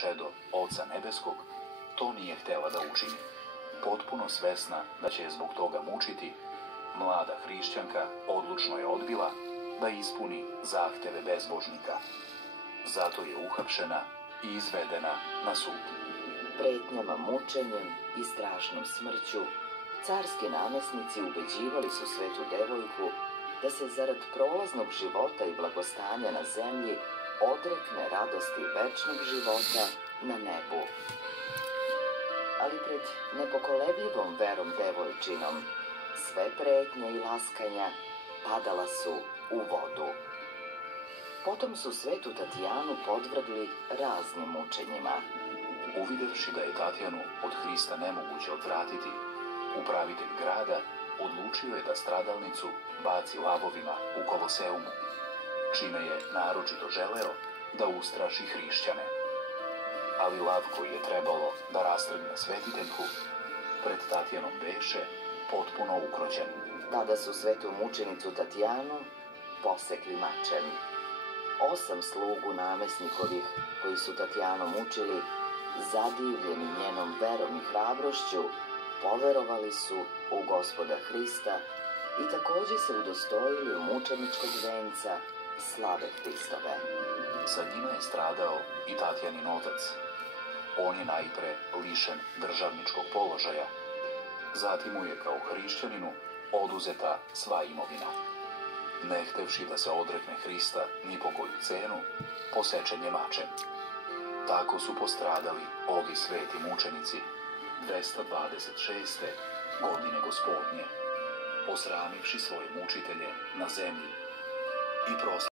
čedo Oca Nebeskog, to nije htjela da učini. Potpuno svesna da će je zbog toga mučiti, mlada hrišćanka odlučno je odbila da ispuni zahteve bezbožnika. Zato je uhapšena i izvedena na sud. Pretnjama, mučenjem i strašnom smrću, carski namesnici ubeđivali su svetu devojku da se zarad prolaznog života i blagostanja na zemlji odrekne radosti večnog života na nebu. Ali pred nepokolebljivom verom devojčinom sve pretnje i laskanja padala su u vodu. Potom su svetu Tatjanu podvrgli raznim mučenjima. Uvidevši da je Tatjanu od Hrista nemoguće odvratiti, upravitelj grada odlučio je da stradalnicu baci lavovima u Koloseumu, čime je naročito želeo da ustraši hrišćane. Ali lav koji je trebalo da rastrgne svetiteljku, pred Tatjanom beše potpuno ukroćen. Tada su svetu mučenicu Tatjanu posekli mačem. 8 slugu namesnikovih koji su Tatjanu mučili, zadivljeni njenom verom i hrabrošću, poverovali su u Gospoda Hrista i također se udostojili mučeničkog venca slave Hristove. Sa njima je stradao i Tatjanin otac. On je najpre lišen državničkog položaja, zatim mu je kao hrišćaninu oduzeta sva imovina. Ne htevši da se odrekne Hrista ni po koju cenu, posečen je mačem. Tako su postradali ovi sveti mučenici 226. godine Gospodnje, posramivši svoje mučitelje na zemlji i